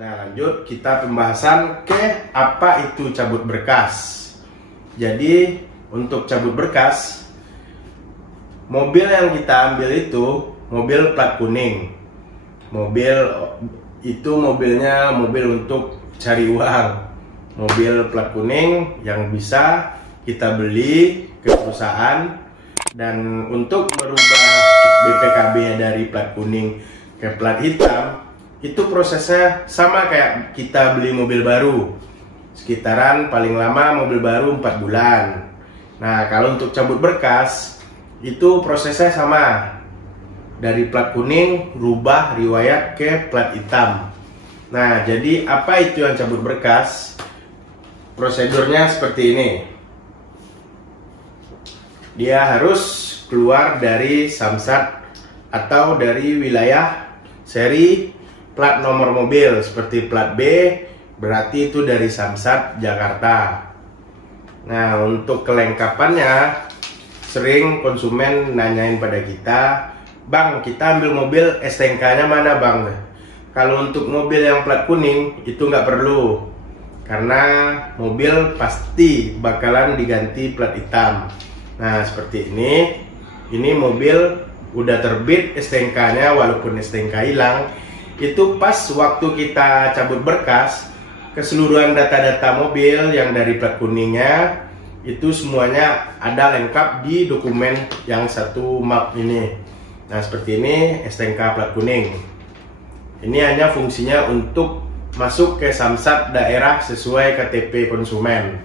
Nah, lanjut kita pembahasan ke apa itu cabut berkas. Jadi untuk cabut berkas, mobil yang kita ambil itu mobil plat kuning. Mobil itu mobilnya mobil untuk cari uang. Mobil plat kuning yang bisa kita beli ke perusahaan, dan untuk merubah BPKB dari plat kuning ke plat hitam itu prosesnya sama kayak kita beli mobil baru, sekitaran paling lama mobil baru 4 bulan. Nah, kalau untuk cabut berkas itu prosesnya sama, dari plat kuning rubah riwayat ke plat hitam. Nah, jadi apa itu yang cabut berkas? Prosedurnya seperti ini. Dia harus keluar dari Samsat atau dari wilayah seri plat nomor mobil, seperti plat B berarti itu dari Samsat Jakarta. Nah, untuk kelengkapannya sering konsumen nanyain pada kita, "Bang, kita ambil mobil STNK-nya mana, Bang?" Kalau untuk mobil yang plat kuning itu nggak perlu, karena mobil pasti bakalan diganti plat hitam. Nah, seperti ini mobil udah terbit STNK-nya, walaupun STNK hilang, itu pas waktu kita cabut berkas, keseluruhan data-data mobil yang dari plat kuningnya itu semuanya ada lengkap di dokumen yang satu map ini. Nah, seperti ini STNK plat kuning. Ini hanya fungsinya untuk masuk ke Samsat daerah sesuai KTP konsumen.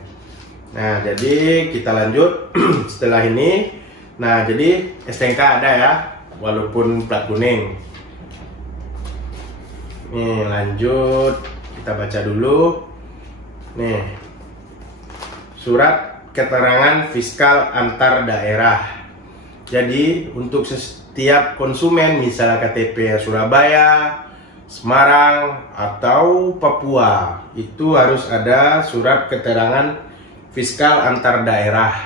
Nah, jadi kita lanjut setelah ini. Nah, jadi STNK ada ya, walaupun plat kuning. Nih, lanjut kita baca dulu. Nih, surat keterangan fiskal antar daerah. Jadi untuk setiap konsumen, misalnya KTP Surabaya, Semarang, atau Papua, itu harus ada surat keterangan fiskal antar daerah.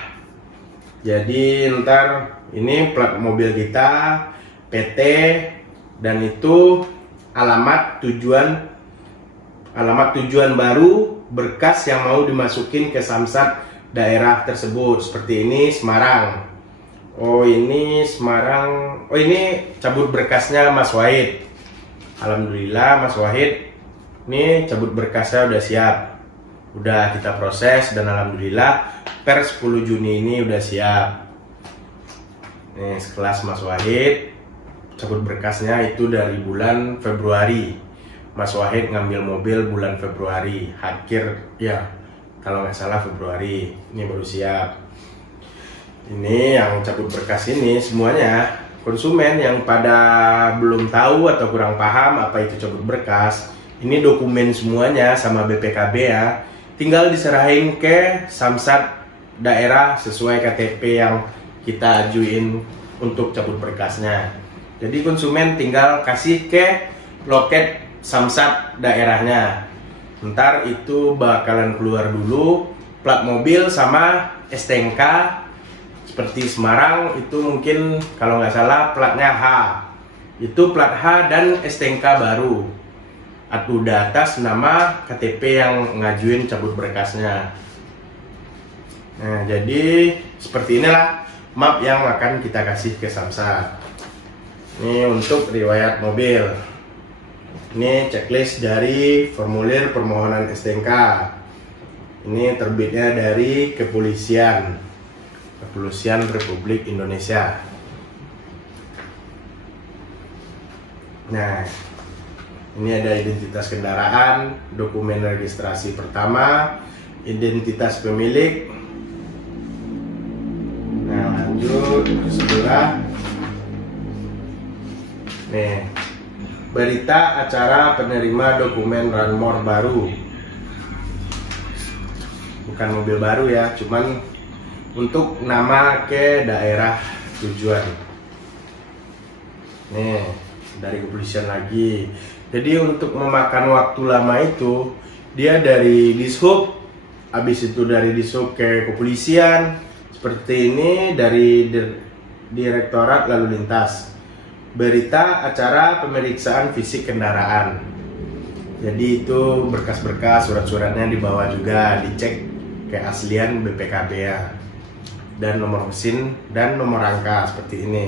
Jadi ntar ini plat mobil kita, PT, dan itu alamat tujuan baru berkas yang mau dimasukin ke Samsat daerah tersebut. Seperti ini Semarang. Oh, ini Semarang. Oh, ini cabut berkasnya Mas Wahid. Alhamdulillah Mas Wahid, ini cabut berkasnya udah siap. Udah kita proses dan alhamdulillah per 10 Juni ini udah siap. Nih, sekelas Mas Wahid, cabut berkasnya itu dari bulan Februari. Mas Wahid ngambil mobil bulan Februari, akhir ya, kalau nggak salah Februari. Ini baru siap. Ini yang cabut berkas ini semuanya konsumen yang pada belum tahu atau kurang paham apa itu cabut berkas. Ini dokumen semuanya sama BPKB ya. Tinggal diserahin ke Samsat daerah sesuai KTP yang kita ajuin untuk cabut berkasnya. Jadi konsumen tinggal kasih ke loket Samsat daerahnya. Ntar itu bakalan keluar dulu plat mobil sama STNK. Seperti Semarang itu mungkin kalau nggak salah platnya H. Itu plat H dan STNK baru. Udah atas nama KTP yang ngajuin cabut berkasnya. Nah, jadi seperti inilah map yang akan kita kasih ke Samsat. Ini untuk riwayat mobil. Ini checklist dari formulir permohonan STNK. Ini terbitnya dari Kepolisian Republik Indonesia. Nah, ini ada identitas kendaraan, dokumen registrasi pertama, identitas pemilik. Nah, lanjut sebelah. Nih, berita acara penerima dokumen Ranmor baru. Bukan mobil baru ya, cuman untuk nama ke daerah tujuan. Nih, dari kepolisian lagi. Jadi untuk memakan waktu lama itu, dia dari Dishub, habis itu dari Dishub ke kepolisian, seperti ini dari Direktorat Lalu Lintas. Berita acara pemeriksaan fisik kendaraan. Jadi itu berkas-berkas, surat-suratnya dibawa juga, dicek keaslian BPKB ya. Dan nomor mesin dan nomor rangka seperti ini.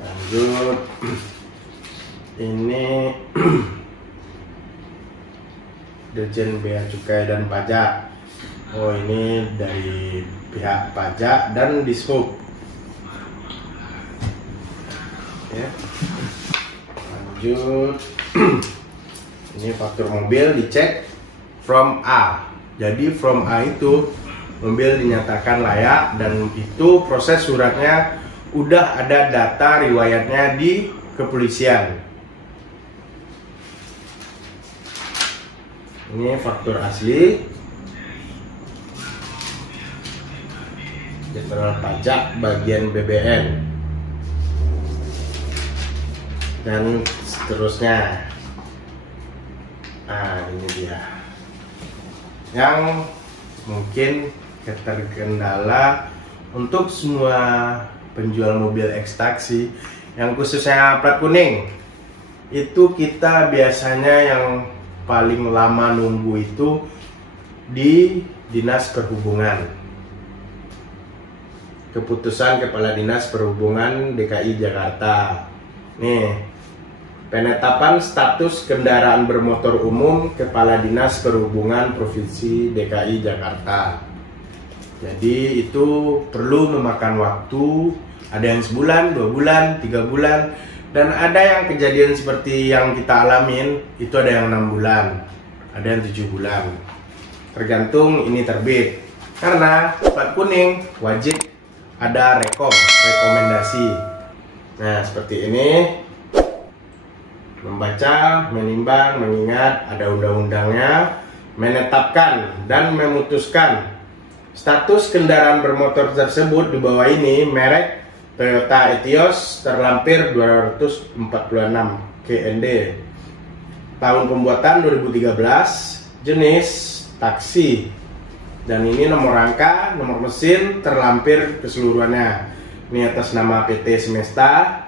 Lanjut, ini Dirjen Bea Cukai dan Pajak. Oh, ini dari pihak pajak dan Dishub. Ya. Lanjut, ini faktur mobil dicek from A. Jadi from A itu mobil dinyatakan layak dan itu proses suratnya udah ada data riwayatnya di kepolisian. Ini faktur asli Jenderal Pajak bagian BBN dan seterusnya. Nah, ini dia yang mungkin terkendala untuk semua penjual mobil ekstaksi yang khususnya plat kuning. Itu kita biasanya yang paling lama nunggu itu di Dinas Perhubungan. Keputusan Kepala Dinas Perhubungan DKI Jakarta. Nih, penetapan status kendaraan bermotor umum Kepala Dinas Perhubungan Provinsi DKI Jakarta. Jadi itu perlu memakan waktu, ada yang sebulan, 2 bulan, 3 bulan, dan ada yang kejadian seperti yang kita alamin, itu ada yang 6 bulan, ada yang 7 bulan. Tergantung ini terbit. Karena plat kuning wajib ada rekomendasi. Nah, seperti ini. Membaca, menimbang, mengingat ada undang-undangnya, menetapkan dan memutuskan status kendaraan bermotor tersebut di bawah ini merek Toyota Etios terlampir 246 KND, tahun pembuatan 2013, jenis taksi, dan ini nomor rangka, nomor mesin terlampir keseluruhannya. Ini atas nama PT Semesta,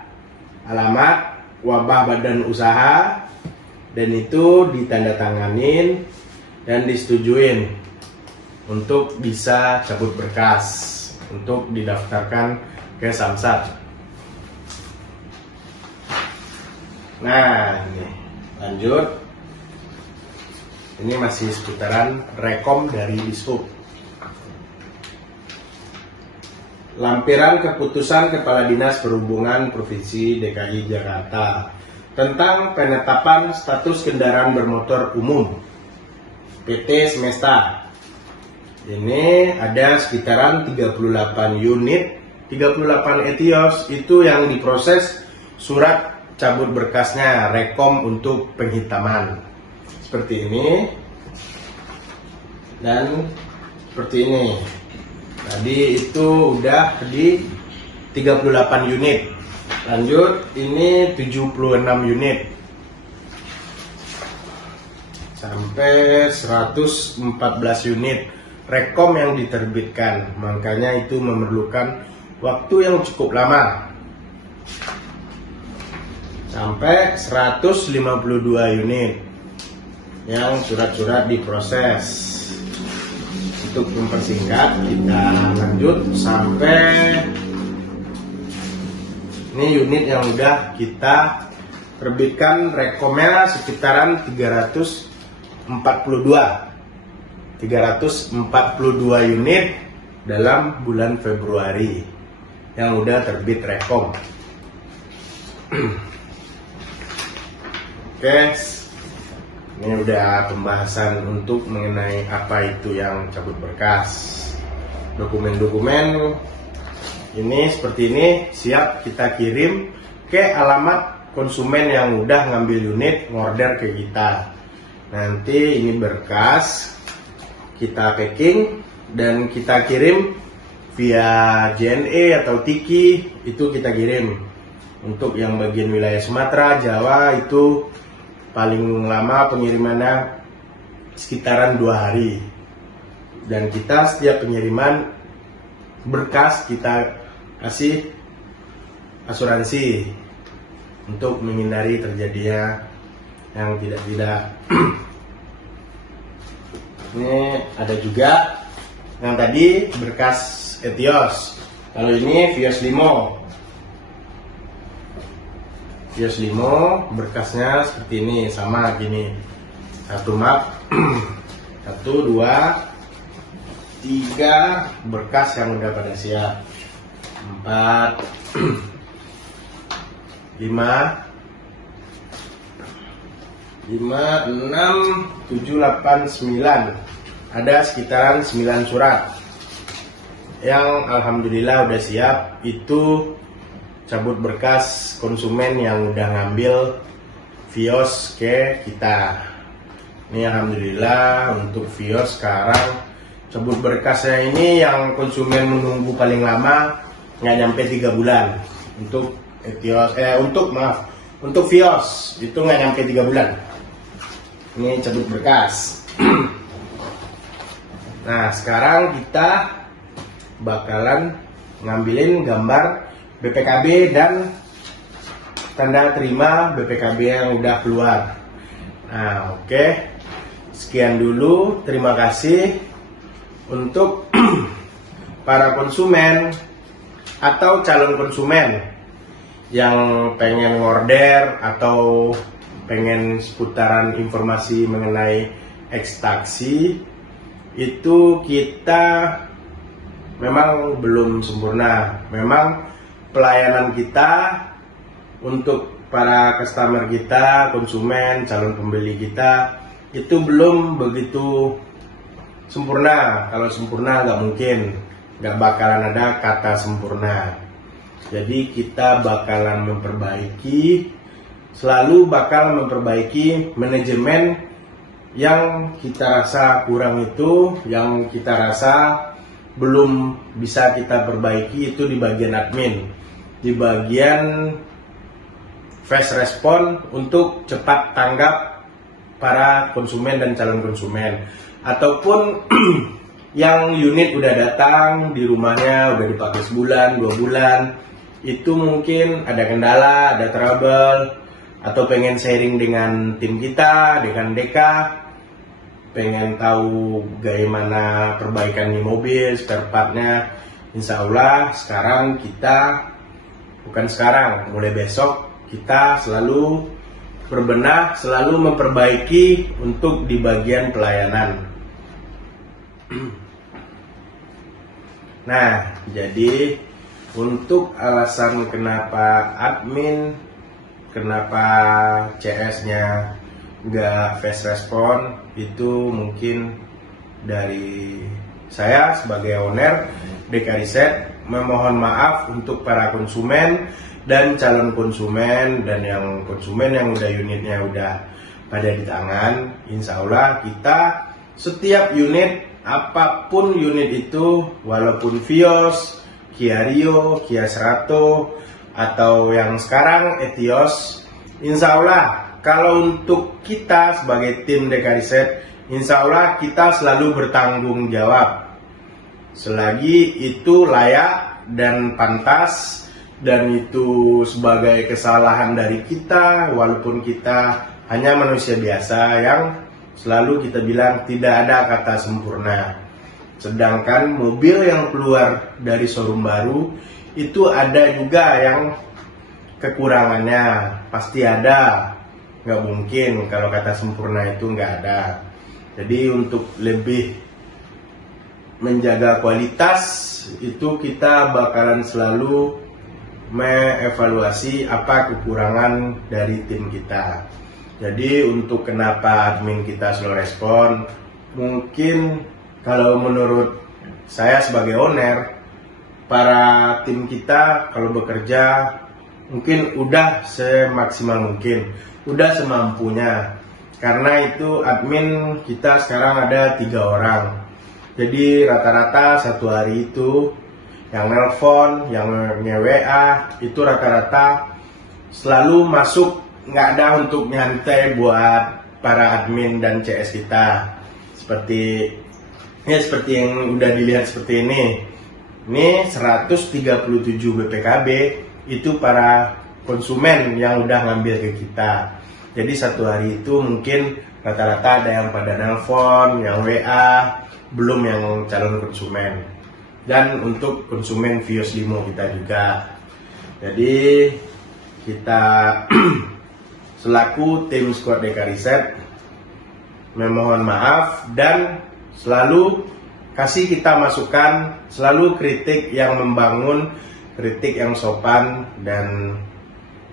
alamat wabah badan usaha, dan itu ditandatanganin dan disetujuin untuk bisa cabut berkas untuk didaftarkan ke Samsat. Nah, ini lanjut, ini masih seputaran rekom dari Dishub. Lampiran keputusan Kepala Dinas Perhubungan Provinsi DKI Jakarta tentang penetapan status kendaraan bermotor umum PT Semesta. Ini ada sekitaran 38 unit, 38 Etios itu yang diproses surat cabut berkasnya, rekom untuk penghitaman. Seperti ini dan seperti ini. Tadi itu udah di 38 unit. Lanjut, ini 76 unit. Sampai 114 unit rekom yang diterbitkan. Makanya itu memerlukan waktu yang cukup lama. Sampai 152 unit yang surat-surat diproses. Untuk mempersingkat, kita lanjut sampai ini unit yang udah kita terbitkan rekomnya sekitaran 342 unit dalam bulan Februari yang udah terbit rekom. Oke, ini udah pembahasan untuk mengenai apa itu yang cabut berkas. Dokumen-dokumen ini seperti ini siap kita kirim ke alamat konsumen yang udah ngambil unit, ngorder ke kita. Nanti ini berkas kita packing dan kita kirim via JNE atau Tiki, itu kita kirim. Untuk yang bagian wilayah Sumatera, Jawa itu paling lama pengirimannya sekitaran 2 hari. Dan kita setiap pengiriman berkas kita kasih asuransi. untuk menghindari terjadinya yang tidak-tidak. Ini ada juga yang tadi berkas Etios. Kalau ini Vios Limo. Vios Limo berkasnya seperti ini, sama gini. Satu map, 1, 2, 3 berkas yang udah pada siap. 4, 5, 6, 7, 8, 9. Ada sekitaran 9 surat yang alhamdulillah udah siap. Itu cabut berkas konsumen yang udah ngambil Vios ke kita. Ini alhamdulillah untuk Vios sekarang cabut berkasnya ini yang konsumen menunggu paling lama nggak nyampe 3 bulan. Untuk Etios, untuk Vios itu nggak nyampe 3 bulan. Ini cabut berkas. Nah, sekarang kita bakalan ngambilin gambar BPKB dan tanda terima BPKB yang udah keluar. Nah, oke. Sekian dulu. Terima kasih untuk para konsumen atau calon konsumen yang pengen order atau pengen seputaran informasi mengenai ekstraksi. Itu kita memang belum sempurna. Memang pelayanan kita untuk para customer kita, konsumen, calon pembeli kita itu belum begitu sempurna. Kalau sempurna nggak mungkin, nggak bakalan ada kata sempurna. Jadi kita bakalan memperbaiki, selalu bakal memperbaiki manajemen yang kita rasa kurang itu, yang kita rasa belum bisa kita perbaiki itu di bagian admin, di bagian fast respon untuk cepat tanggap para konsumen dan calon konsumen, ataupun yang unit udah datang di rumahnya udah dipakai sebulan 2 bulan, itu mungkin ada kendala, ada trouble, atau pengen sharing dengan tim kita, dengan Deka, pengen tahu bagaimana perbaikan di mobil, spare partnya. Insya Allah sekarang kita, mulai besok kita selalu berbenah, selalu memperbaiki untuk di bagian pelayanan. Nah, jadi untuk alasan kenapa admin, kenapa CS-nya nggak fast respon, itu mungkin dari saya sebagai owner Deka Riset memohon maaf untuk para konsumen dan calon konsumen, dan yang konsumen yang udah unitnya udah pada di tangan. Insya Allah kita setiap unit, apapun unit itu, walaupun Vios, Kia Rio, Kia Cerato, atau yang sekarang Etios, insya Allah kalau untuk kita sebagai tim Deka Riset, insya Allah kita selalu bertanggung jawab selagi itu layak dan pantas, dan itu sebagai kesalahan dari kita, walaupun kita hanya manusia biasa yang selalu kita bilang tidak ada kata sempurna. Sedangkan mobil yang keluar dari showroom baru itu ada juga yang kekurangannya, pasti ada, nggak mungkin kalau kata sempurna itu nggak ada. Jadi untuk lebih menjaga kualitas itu kita bakalan selalu mengevaluasi apa kekurangan dari tim kita. Jadi untuk kenapa admin kita slow respon, mungkin kalau menurut saya sebagai owner, para tim kita kalau bekerja mungkin udah semaksimal mungkin, udah semampunya. Karena itu admin kita sekarang ada 3 orang. Jadi rata-rata satu hari itu yang nelpon, yang WA itu rata-rata selalu masuk, nggak ada untuk nyantai buat para admin dan CS kita. Seperti yang udah dilihat seperti ini. Ini 137 BPKB itu para konsumen yang udah ngambil ke kita. Jadi satu hari itu mungkin rata-rata ada yang pada nelpon, yang WA, belum yang calon konsumen. Dan untuk konsumen Vios Limo kita juga. Jadi kita selaku tim Squad DK Riset memohon maaf dan selalu kasih kita masukan, selalu kritik yang membangun, kritik yang sopan dan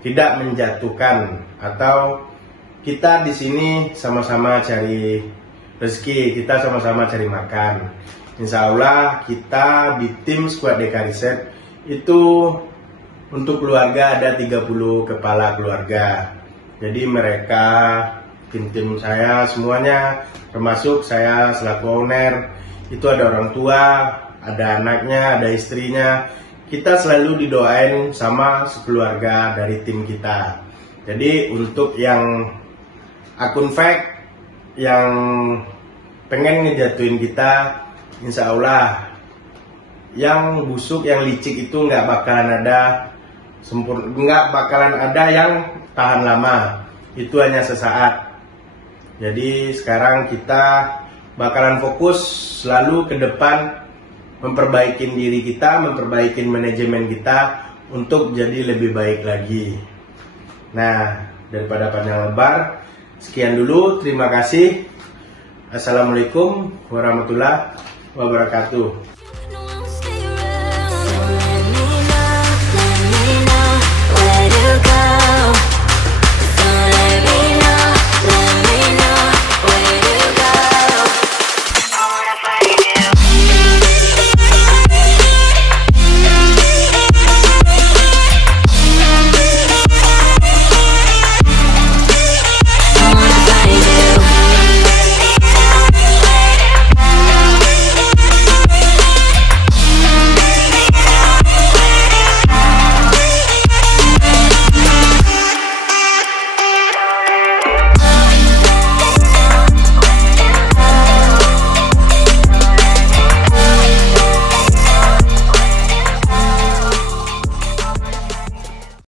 tidak menjatuhkan. Atau kita di sini sama-sama cari rezeki, kita sama-sama cari makan. Insya Allah kita di tim Squad DK Riset itu untuk keluarga ada 30 kepala keluarga. Jadi mereka, tim-tim saya semuanya, termasuk saya selaku owner, itu ada orang tua, ada anaknya, ada istrinya. Kita selalu didoain sama sekeluarga dari tim kita. Jadi untuk yang akun fake yang pengen ngejatuhin kita, insya Allah yang busuk, yang licik itu nggak bakalan ada nggak bakalan ada yang tahan lama. Itu hanya sesaat. Jadi sekarang kita bakalan fokus selalu ke depan, memperbaiki diri kita, memperbaiki manajemen kita untuk jadi lebih baik lagi. Nah, daripada panjang lebar, sekian dulu. Terima kasih. Assalamualaikum warahmatullahi wabarakatuh.